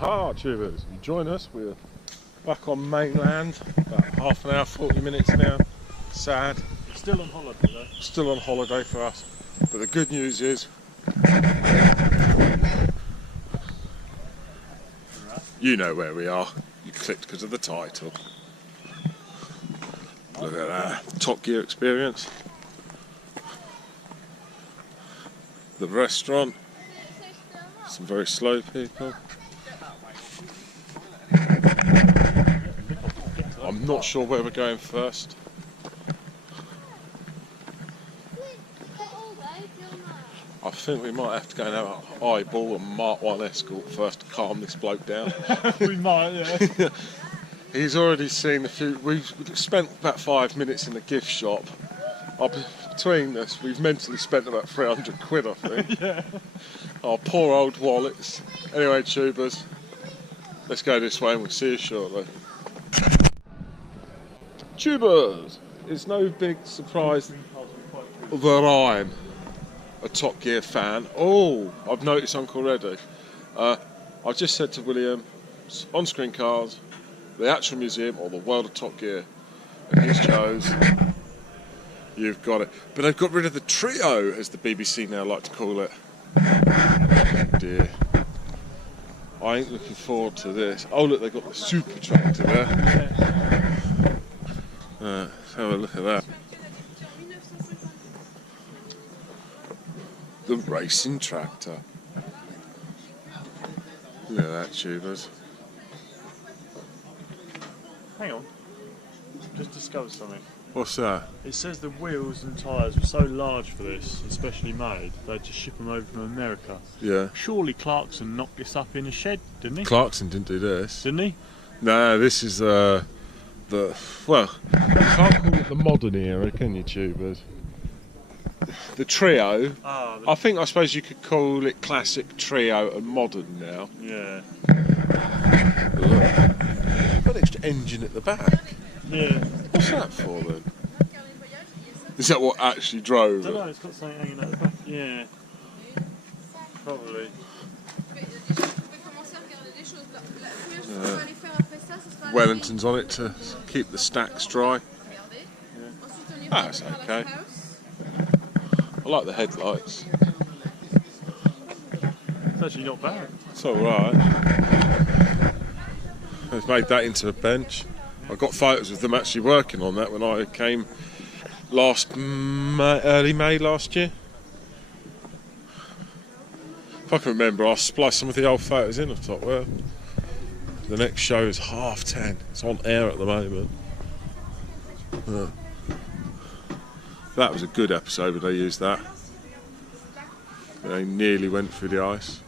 Aha, tubers, you join us. We're back on mainland, about half an hour, 40 minutes now. Sad. Still on holiday though. Still on holiday for us. But the good news is, you know where we are. You clicked because of the title. Look at that. Top Gear experience. The restaurant. Some very slow people. I'm not sure where we're going first. I think we might have to go and have an eyeball and Mark 1 escort first to calm this bloke down. We might, yeah. He's already seen a few. We've spent about 5 minutes in the gift shop. Between us, we've mentally spent about 300 quid, I think. Yeah. Our poor old wallets. Anyway, tubers, let's go this way and we'll see you shortly. Tubers! It's no big surprise that I'm a Top Gear fan. Oh, I've noticed Uncle Reddy. I've just said to William, on-screen cars, the actual museum or the world of Top Gear, and he's chose. You've got it. But they've got rid of the trio, as the BBC now like to call it. Oh dear. I ain't looking forward to this. Oh look, they've got the super tractor there. Let's have a look at that. The racing tractor. Look at that, tubers. Hang on. Just discovered something. What's that? It says the wheels and tyres were so large for this, and specially made, they had to ship them over from America. Yeah. Surely Clarkson knocked this up in a shed, didn't he? Clarkson didn't do this. Didn't he? No, this is well, you can't call it the modern era, can you, tubers? The trio. I suppose you could call it classic, trio, and modern now. Yeah. Look. Got an extra engine at the back. Yeah. What's that for then? Is that what actually drove I don't it? know, it's got something hanging out the back. Yeah. Probably. Wellington's on it to keep the stacks dry. Yeah. That's okay. I like the headlights. It's actually not bad. It's alright. They've made that into a bench. I got photos of them actually working on that when I came early May last year. If I can remember, I'll splice some of the old photos in. I thought, well, the next show is 10:30. It's on air at the moment. That was a good episode when they used that. They nearly went through the ice.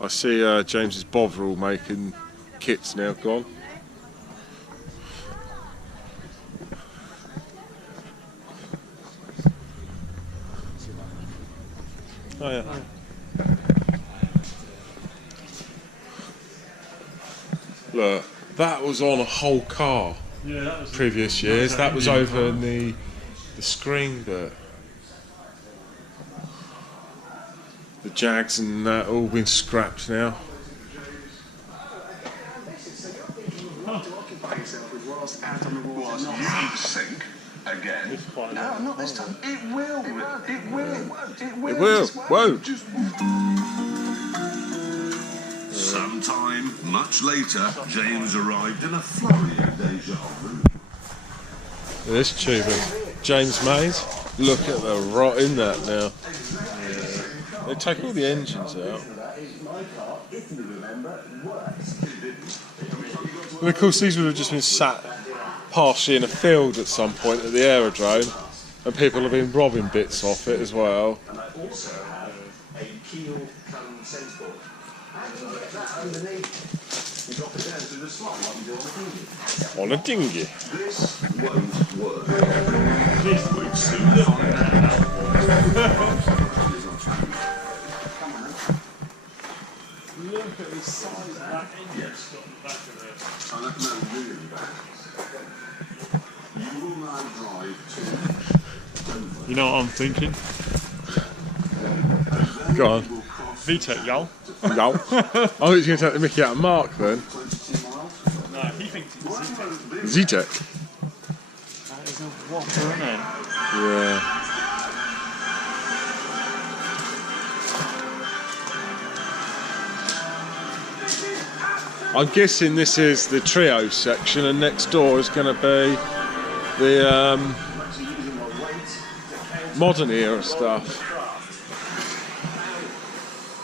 I see James's Bovril making kits now gone. Oh yeah. Look, that was on a whole car. Yeah, that was Previous years, that was over in the screen bit. The Jags and that all been scrapped now. You sink again. No, not this time. It will. It will. It will. It will. Whoa. Sometime much later, James arrived in a flurry of deja vu. This tuber, James Mays. Look at the rot in that now. They take all the engines out. And of course, these would have just been sat partially in a field at some point at the aerodrome, and people have been robbing bits off it as well. On a dinghy. This won't work. This would soon find out. Look at the size of that engine got on the back of it. I don't know really bad. You will now drive to. You know what I'm thinking? Go on. VTEC, y'all. No. I thought he was going to take the mickey out of Mark then. No, he thinks it's Z-Tech. That is a whopper, isn't it? Yeah. I'm guessing this is the trio section, and next door is going to be the modern era stuff.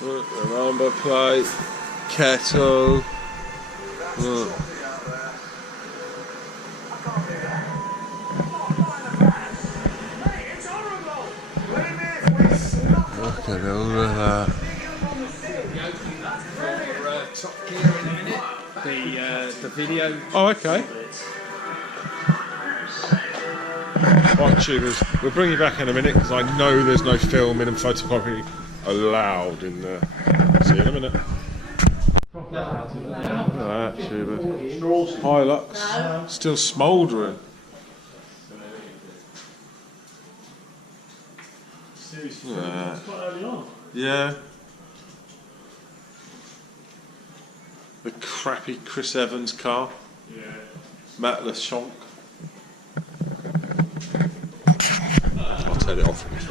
The number plate, kettle. Look at all of that. The video. Oh, okay. Right, tubers, we'll bring you back in a minute because I know there's no filming and photography allowed in there. See you in a minute. Look at that, tubers. Hilux, still smouldering. Seriously, Yeah. it's quite early on. Yeah. The crappy Chris Evans car. Yeah. Matt LeChonk. I'll turn it off from this.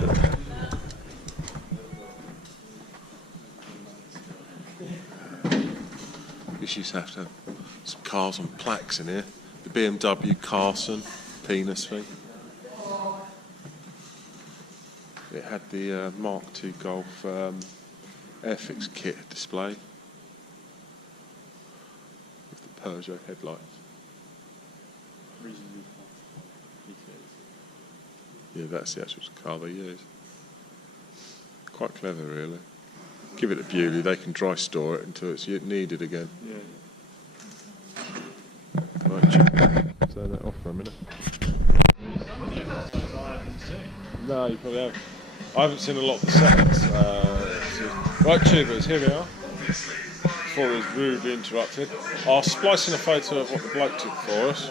This used to have some cars on plaques in here. The BMW Carson penis thing. It had the Mark II Golf Airfix kit display with the Peugeot headlights. Reasonably Yeah, that's the actual car they use. Quite clever, really. Give it to Beaulieu, they can dry store it until it's needed again. Yeah. Right, turn that off for a minute. No, you probably haven't. I haven't seen a lot of the sets. Right, tubers, here we are. Before it was rudely interrupted. I'll splice in a photo of what the bloke took for us.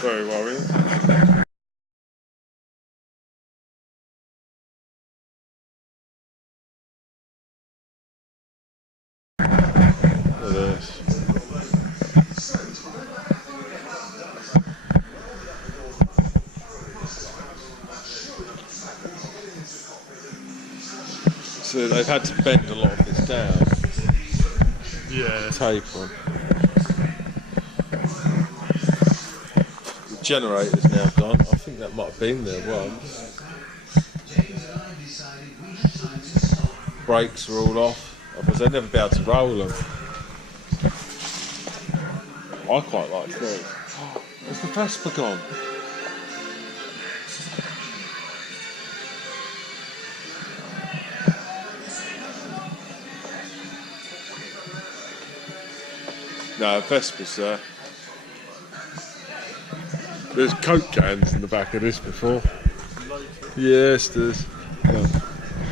Very worrying. Look at this. So they've had to bend a lot of this down. Yeah. Tape on. The generator's now gone. I think that might have been there once. Brakes are all off. Otherwise they'd never be able to roll them. I quite like those. Has the Vespa gone? No, Vespa's there. There's Coke cans in the back of this before. Yes, there's.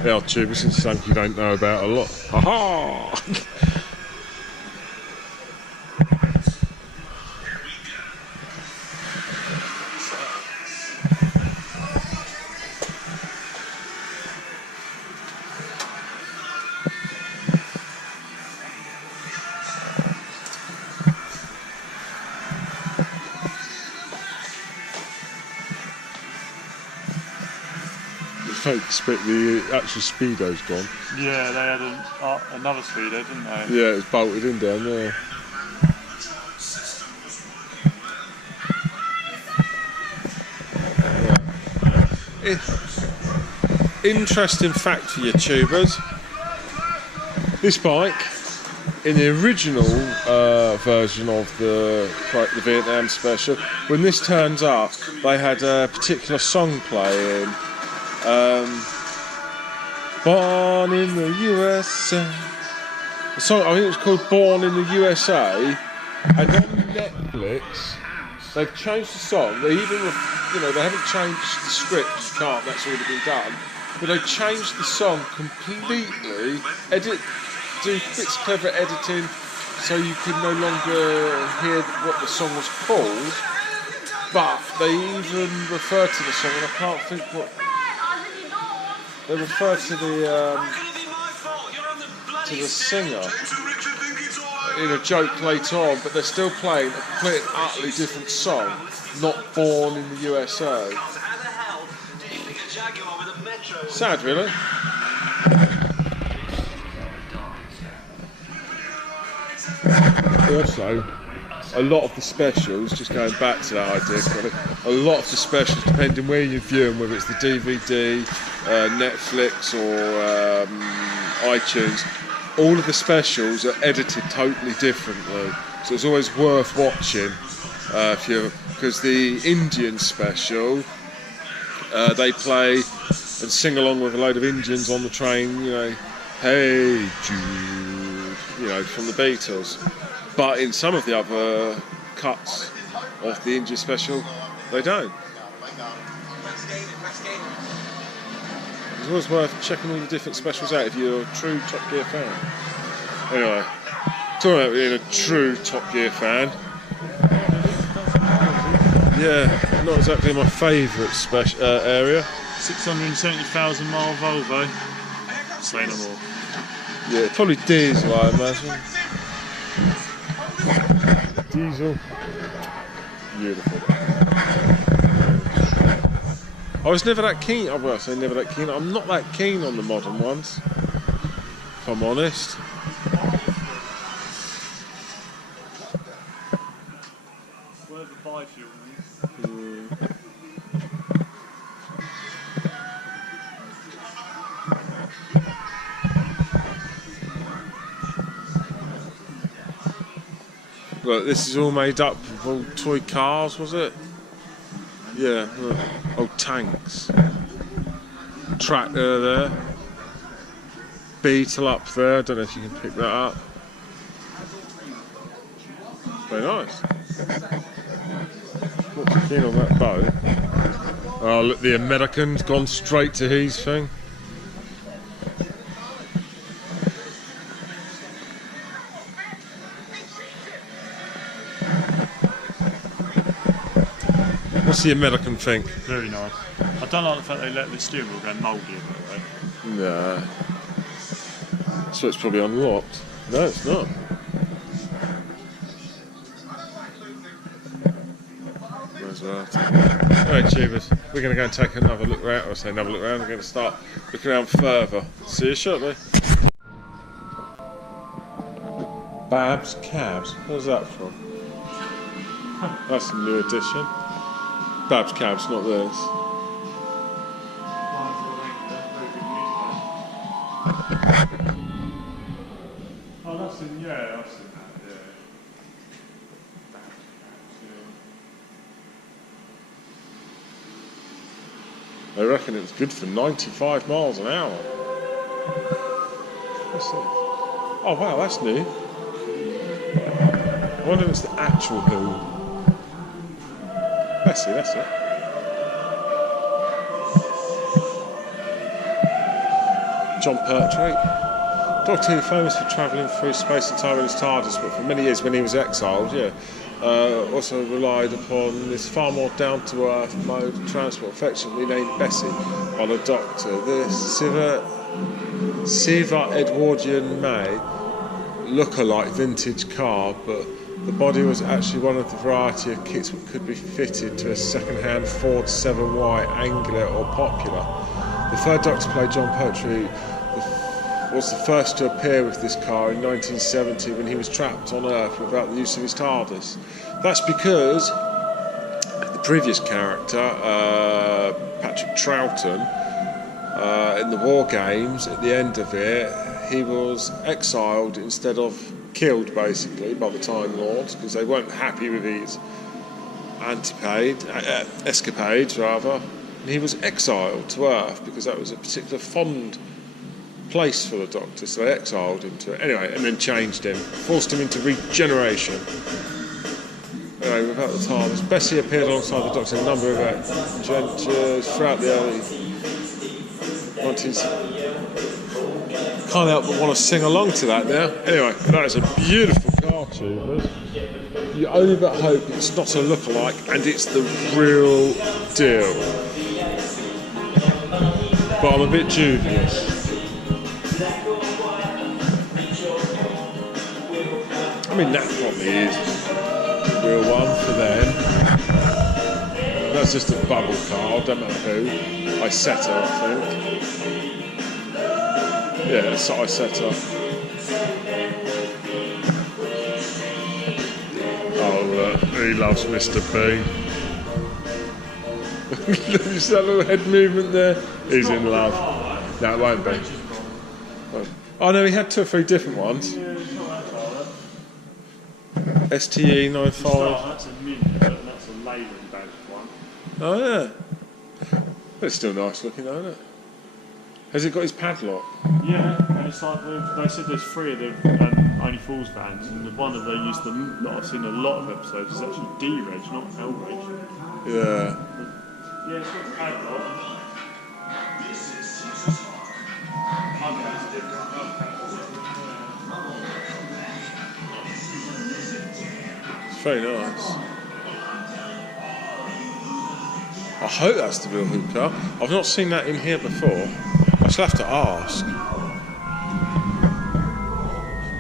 Our tubers and something you don't know about a lot. Ha ha! Folks, but the actual speedo's gone. Yeah, they had another speedo, didn't they? Yeah, it's bolted in down there. Interesting fact for you tubers. This bike, in the original version of the Vietnam Special, when this turns up, they had a particular song playing. Born in the USA. The song, I think it was called Born in the USA. And on Netflix, they've changed the song. They even, they haven't changed the script. You can't. That's already been done. But they changed the song completely. Do bits clever editing, so you could no longer hear what the song was called. But they even refer to the song, and I can't think what. They refer to the to the singer in a joke later on, but they're still playing a completely and utterly different song, not born in the USA. Sad, really. Also, a lot of the specials, just going back to that idea, a lot of the specials, depending where you view them, whether it's the DVD, Netflix or iTunes, all of the specials are edited totally differently. So it's always worth watching because the Indian special, they play and sing along with a load of Indians on the train, you know, hey Jude, you know, from the Beatles. But in some of the other cuts of the Indian special, they don't. It's always worth checking all the different specials out if you're a true Top Gear fan. Anyway, talking about being a true Top Gear fan. Yeah, not exactly my favourite area. 670,000 mile Volvo. Say no more. Yeah, probably diesel, I imagine. Diesel. Beautiful. I was never that keen. Well, I say never that keen. I'm not that keen on the modern ones, if I'm honest. Where's the bi-fuel? Look, this is all made up of old toy cars, was it? Yeah, look, old tanks. Tractor there. Beetle up there, I don't know if you can pick that up. Very nice. Not too keen on that boat. Oh, look, the American's gone straight to his thing. What's the American think? Very nice. I don't like the fact they let the steering wheel go mouldy a bit, right? Nah. So it's probably unlocked. No, it's not. As well. Alright, tubers, we're going to go and take another look around. We're going to start looking around further. See you shortly. Babs Cabs. Where's that from? That's a new addition. Babs Cabs, not this. Oh, that's in, yeah, that's in that, yeah. They reckon it was good for 95 miles an hour. What's that? Oh wow, that's new. I wonder if it's the actual Who. That's it. John Pertwee. Doctor Who, famous for travelling through space and time in his TARDIS, but for many years when he was exiled, also relied upon this far more down-to-earth mode of transport, affectionately named Bessie by the Doctor. The Siva Edwardian May look-alike vintage car, but the body was actually one of the variety of kits that could be fitted to a second-hand Ford 7Y Angular or Popular. The third Doctor played John Pertwee was the first to appear with this car in 1970 when he was trapped on Earth without the use of his TARDIS. That's because the previous character, Patrick Troughton, in the War Games, at the end of it, he was exiled instead of killed, basically, by the Time Lords, because they weren't happy with his escapades, rather. And he was exiled to Earth because that was a particular fond place for the Doctor, so they exiled him to it. Anyway, and then changed him, forced him into regeneration. Anyway, without the TARDIS, Bessie appeared alongside the Doctor in a number of adventures throughout the early 19th. Can't help but want to sing along to that now. Anyway, that is a beautiful car, tubers. You only but hope it's not a look-alike and it's the real deal. But I'm a bit dubious. mean, that probably is the real one for them. That's just a bubble car, I don't know who. Isetta, I think. Yeah, it's Isetta. Oh, look, he loves Mr. B. You see that little head movement there? He's in love. No, it won't be. Oh no, he had 2 or 3 different ones. Yeah, it's not that far. STE 95. That's a mint, but that's a labouring badge one. Oh yeah. But it's still nice looking, though, isn't it? Has it got his padlock? Yeah, and it's like they said there's 3 of the Only Fools vans, and the one that they used that I've seen a lot of episodes is actually D-Reg, not L-Reg. Yeah. Yeah, it's got a padlock. It's very nice. I hope that's the real hooker. I've not seen that in here before. I shall have to ask.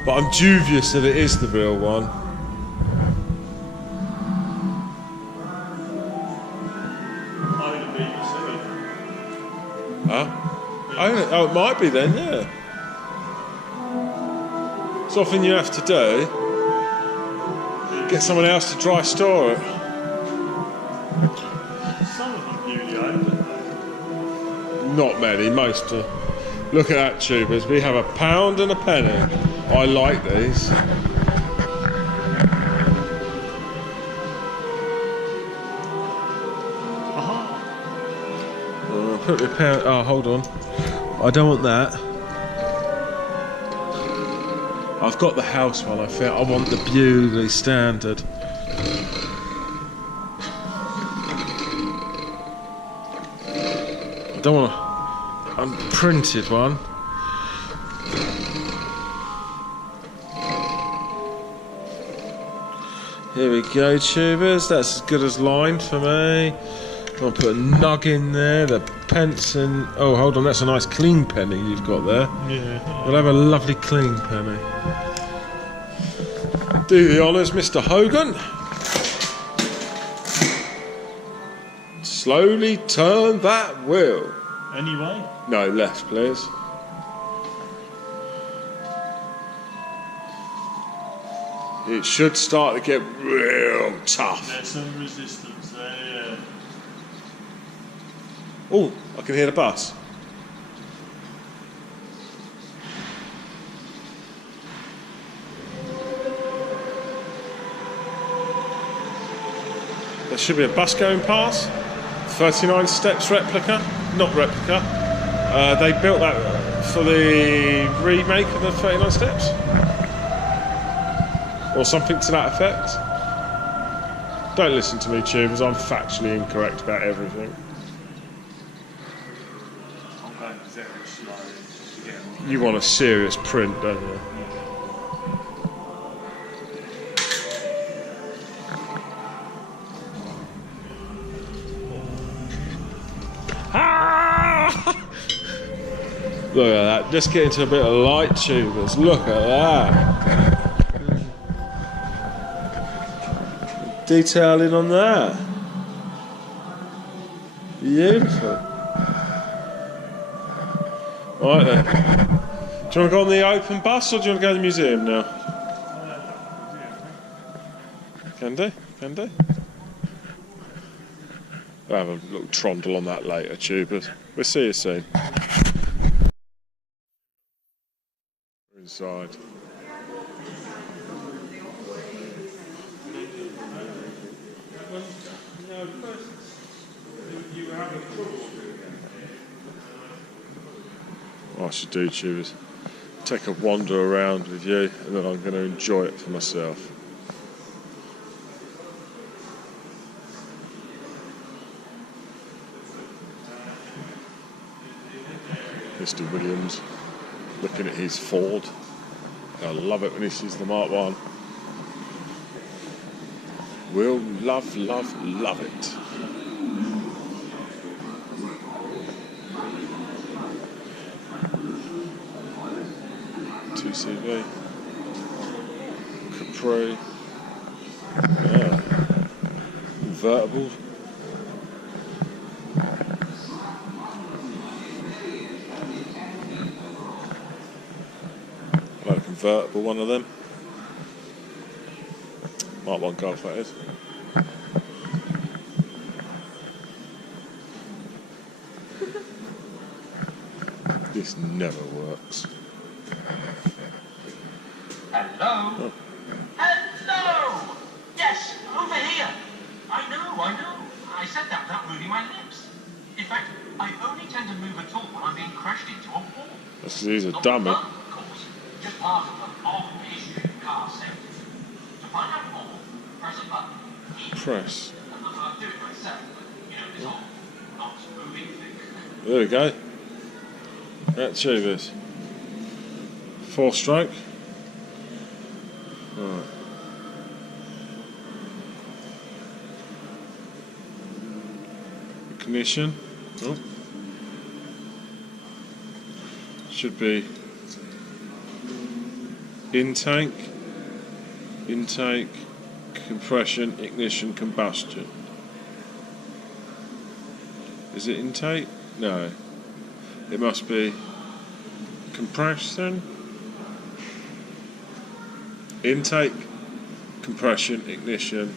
But I'm dubious that it is the real one. Huh? Oh, it might be then, yeah. It's often you have to do. Get someone else to dry store it. Some of them Beaulieu. Not many, most are. Look at that, tubers. We have £1 and a penny. I like these. Put the pound. Oh, hold on. I don't want that. I've got the house one. I feel I want the Beaulieu standard. I don't want a unprinted one. Here we go, tubers. That's as good as lined for me. I'll put a nug in there, the pence and... Oh, hold on, that's a nice clean penny you've got there. Yeah. We'll have a lovely clean penny. Do the honours, Mr. Hogan. Slowly turn that wheel. Anyway? No, left, please. It should start to get real tough. There's some resistance there, yeah. Oh, I can hear the bus. There should be a bus going past. 39 steps replica. Not replica. They built that for the remake of the 39 steps. Or something to that effect. Don't listen to me, tubers. I'm factually incorrect about everything. You want a serious print, don't you? Ah! Look at that. Just get into a bit of light, tubers. Look at that. Detailing on that. Beautiful. Right then. Do you want to go on the open bus or do you want to go to the museum now? Can do, can do. I'll have a little trundle on that later, tubers. We'll see you soon. Inside. What I should do, tubers, take a wander around with you and then I'm going to enjoy it for myself. Mr. Williams looking at his Ford. I love it when he sees the Mark 1. We'll love, love, love it. CV. free. Yeah. Convertibles. Like a convertible one of them. Might want golf, that is. This never works. Hello? Oh. Hello! Yes, over here. I know. I said that without moving my lips. In fact, I only tend to move at all when I'm being crashed into a wall. That's because he's a Not dummy. fun, of course. Just part of the long-issue car safety. To find out more, press a button. Press. I'll do it myself, but, this whole not moving thing. There we go. Let's show this. 4-stroke. Right. Ignition. Oh. Should be intake, compression, ignition, combustion. Is it intake? No. It must be compression, intake, compression, ignition.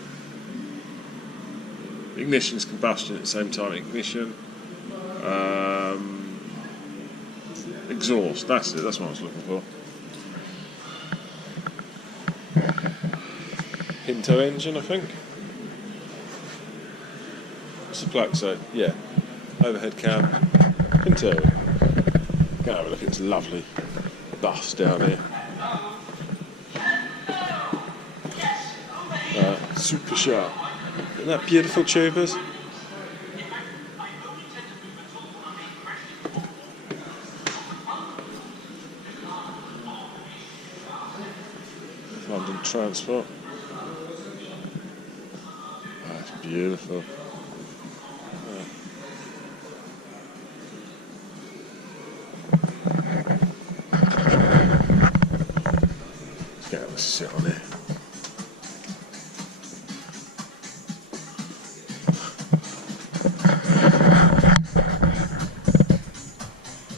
Ignition is combustion at the same time. Ignition, exhaust. That's it. That's what I was looking for. Pinto engine, I think. What's the plaque say? Yeah. Overhead cam. Pinto. Go have a look at this lovely bus down here. Super sharp. Isn't that beautiful, tubers? London Transport. That's beautiful. Let's get a sit on here.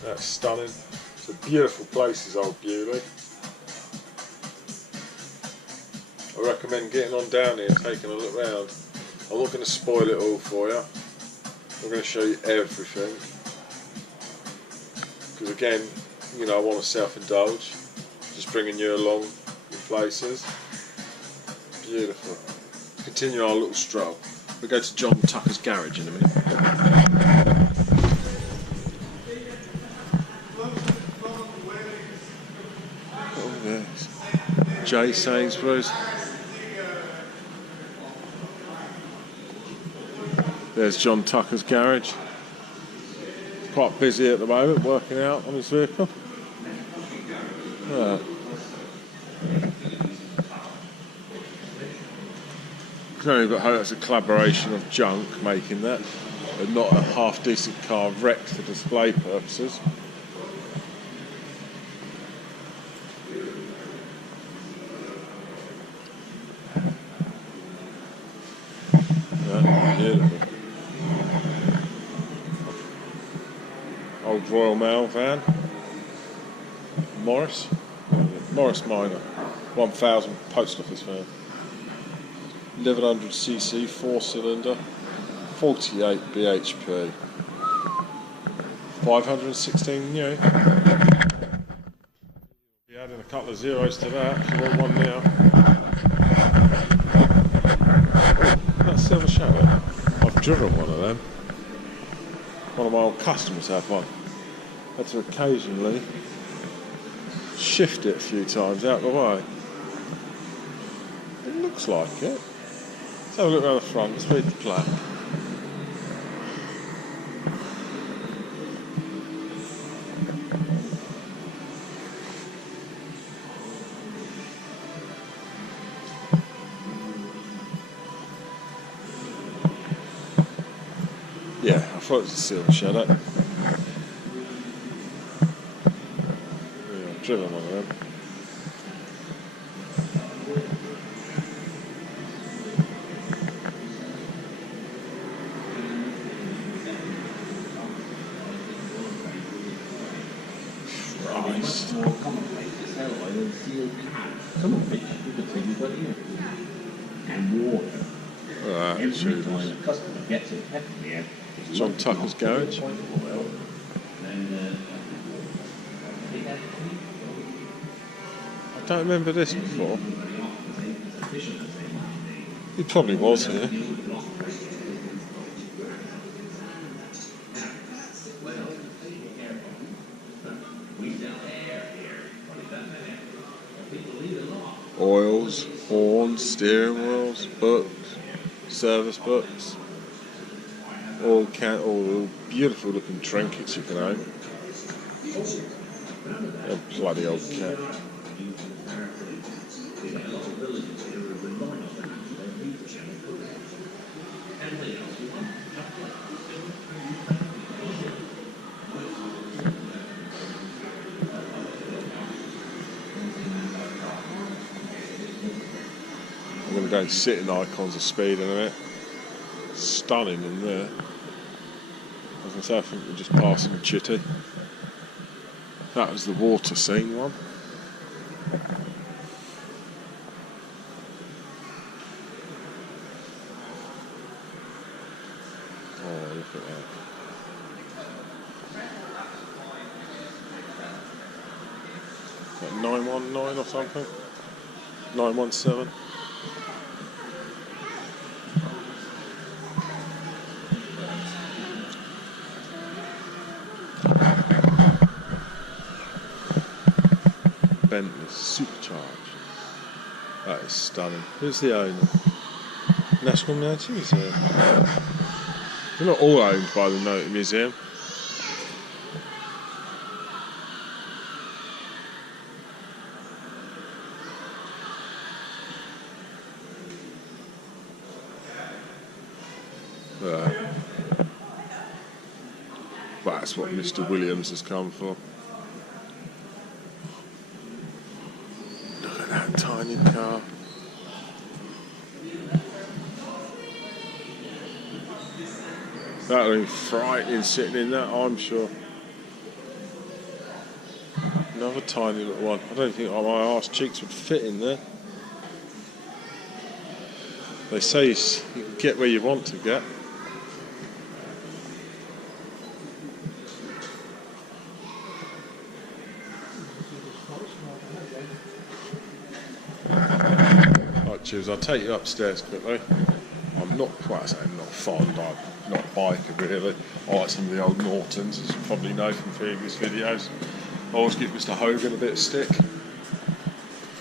That's stunning. It's a beautiful place, this old Beaulieu. I recommend getting on down here and taking a look round. I'm not going to spoil it all for you. I'm going to show you everything. Because again, I want to self-indulge. Just bringing you along in places. Beautiful. Continue our little stroll. We'll go to John Tucker's garage in a minute. Oh yes. J Sainsbury's. There's John Tucker's garage. Quite busy at the moment, working out on his vehicle. Yeah. Can only but hope that's a collaboration of junk making that, and not a half-decent car wrecked for display purposes. Yeah, beautiful. Old Royal Mail van. Morris Minor. 1000 post office van. 1100cc 4-cylinder, 48 bhp, 516 new. Be adding a couple of zeros to that if you want one now. That's Silver Shadow. I've driven one of them. One of my old customers had one. Had to occasionally shift it a few times out of the way. It looks like it. Let's have a look around the front, let's read the plaque. Yeah, I thought it was a Silver Shadow. Yeah, I've driven one of them. Some of which you could say you've got here. And water. Every time a customer gets it, Peppermere is John Tucker's garage. I don't remember this before. He probably was here. Oils, horns, steering wheels, books, service books, all beautiful looking trinkets you can own. A bloody old cat. I'm going to go and sit in Icons of Speed in a minute. Stunning in there. As I say, I think we're just passing Chitty. That was the water scene one. Oh, look at that. Like 919 or something? 917? Bentley Supercharged. That is stunning. Who's the owner? National Motor Museum. They're not all owned by the Motor Museum. That's what Mr. Williams has come for. Look at that tiny car. That would be frightening sitting in that, I'm sure. Another tiny little one. I don't think my arse cheeks would fit in there. They say you can get where you want to get. Right, Chews, I'll take you upstairs quickly. I'm not fond, I'm not a biker really. I like some of the old Nortons, as you probably know from previous videos. I always give Mr. Hogan a bit of stick.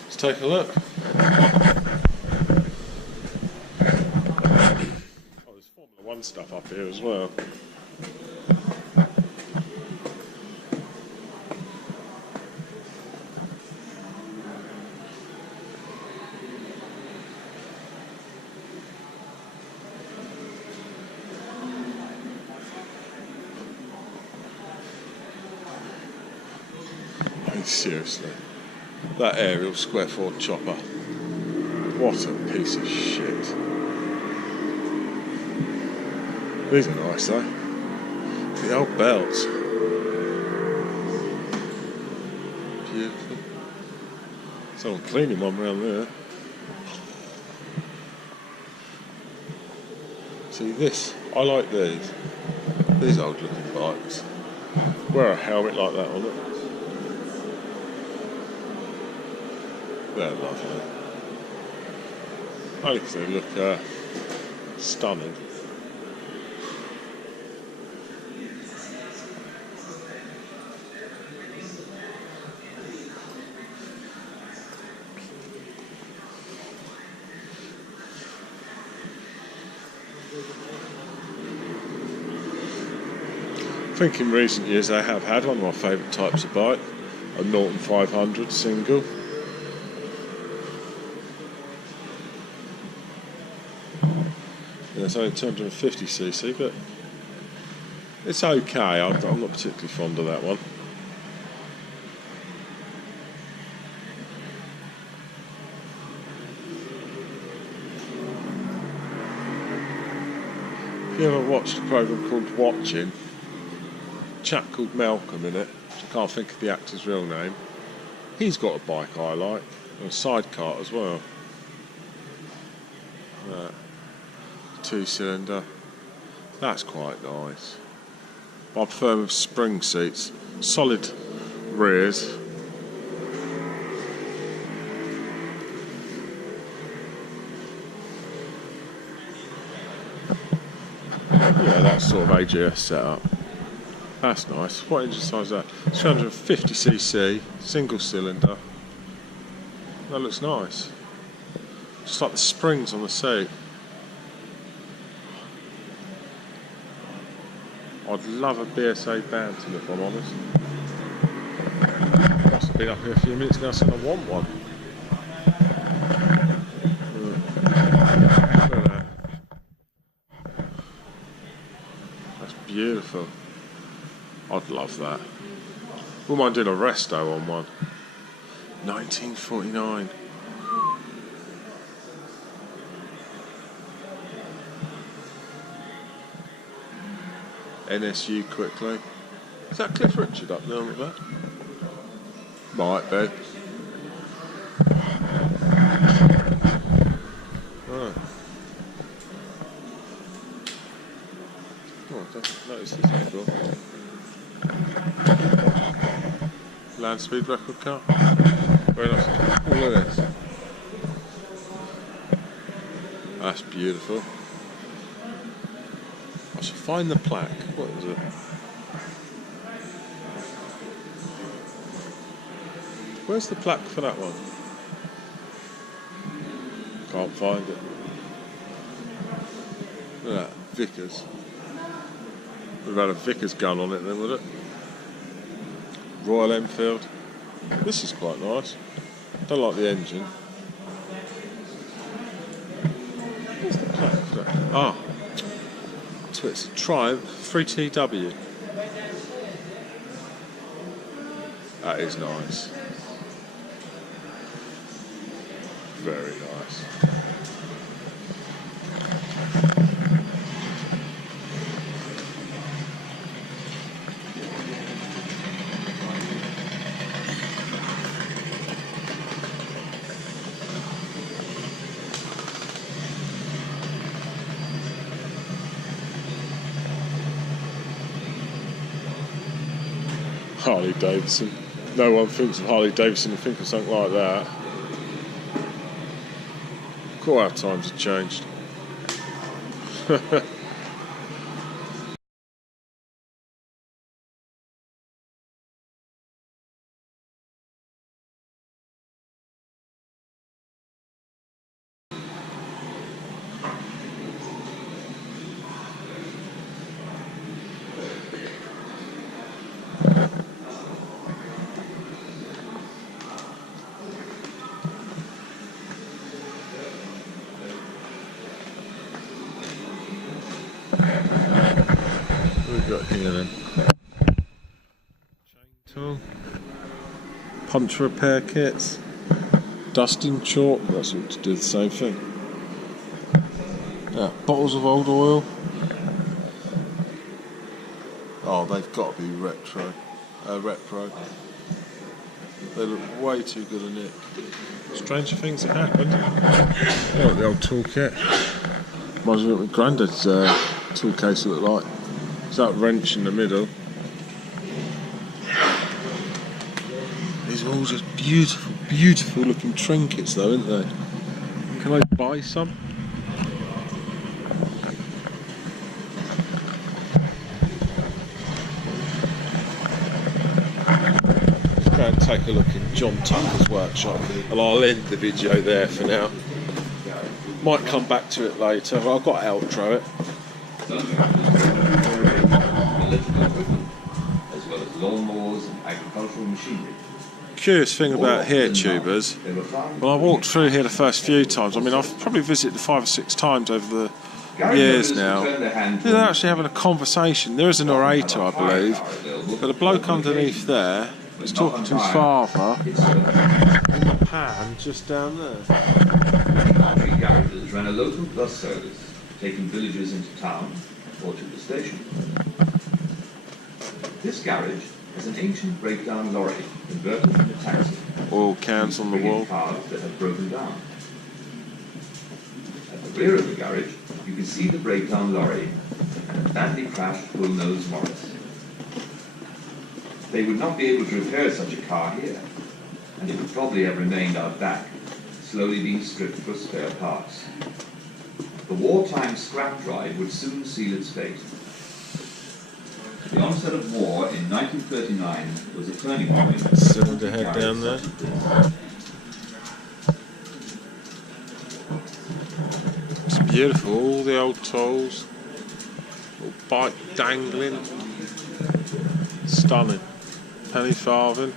Let's take a look. Oh, there's Formula 1 stuff up here as well. Seriously, that aerial square Ford chopper, what a piece of shit. These are nice though, the old belts, beautiful. Someone cleaning one around there. See this, I like these old looking bikes. Wear a helmet like that on it. They're lovely. I think they look stunning. I think in recent years they have had one of my favourite types of bike, a Norton 500 single. It's only 250cc, but it's okay. I'm not particularly fond of that one. If you ever watched a programme called Watching, a chap called Malcolm in it, which I can't think of the actor's real name, he's got a bike I like. And a side cart as well. 2-cylinder. That's quite nice. I prefer with spring seats. Solid rears. Yeah, that sort of AGS setup. That's nice. What engine size is that? 350cc, single cylinder. That looks nice. Just like the springs on the seat. I'd love a BSA Bantam if I'm honest. Must have been up here a few minutes now saying I want one. Look at that. That's beautiful. I'd love that. Wouldn't mind doing a resto on one. 1949. NSU quickly. Is that Cliff Richard up there on the back? Might be. Oh. Oh, I didn't notice this before. Land speed record car. Very nice. Oh, look at this. That's beautiful. I should find the plaque. What is it? Where's the plaque for that one? Can't find it. Look at that. Vickers. Would have had a Vickers gun on it then, would it? Royal Enfield. This is quite nice. Don't like the engine. Where's the plaque for that? Ah. So it's a Triumph 3TW. That is nice. Very nice. Harley Davidson. No one thinks of Harley Davidson and think of something like that. Cool how times have changed. What have we got here then? Chain tool. Punch repair kits. Dusting chalk, that's all to do the same thing. Yeah, bottles of old oil. Oh, they've got to be retro. They look way too good a nick. Stranger things have happened. Oh, the old toolkit. Reminds me of what my granddad's tool case looked like. There's that wrench in the middle. These are all just beautiful, beautiful looking trinkets though, aren't they? Can I buy some? Let's go and take a look in John Tucker's workshop and I'll end the video there for now. Might come back to it later, but I've got to outro it. As well as lawnmowers and agricultural machinery. Curious thing about here tubers, well I walked through here the first few times, I mean I've probably visited 5 or 6 times over the years now. They're actually having a conversation. There is a narrator I believe, but a bloke underneath there is talking to his father in the pan just down there. Factory garages ran a local bus service, taking villagers into town or to the station. This garage as an ancient breakdown lorry converted from a taxi. Oil cans on the wall. Cars that had broken down. At the rear of the garage, you can see the breakdown lorry and a badly crashed bull-nose Morris. They would not be able to repair such a car here, and it would probably have remained out back, slowly being stripped for spare parts. The wartime scrap drive would soon seal its fate. The onset of war in 1939 was a turning point. Cylinder head down there. It's beautiful, all the old tools, little bike dangling, stunning. Penny farthing.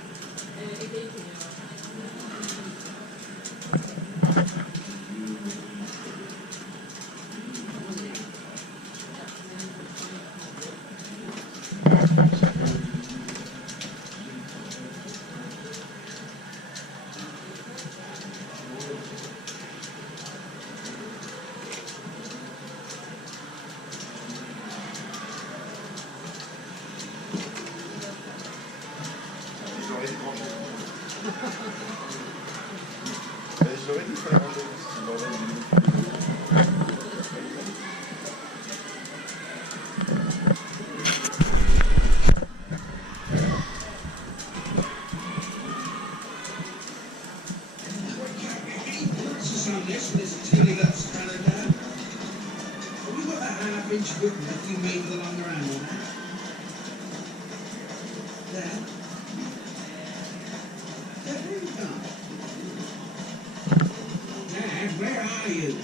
Dad, where are you?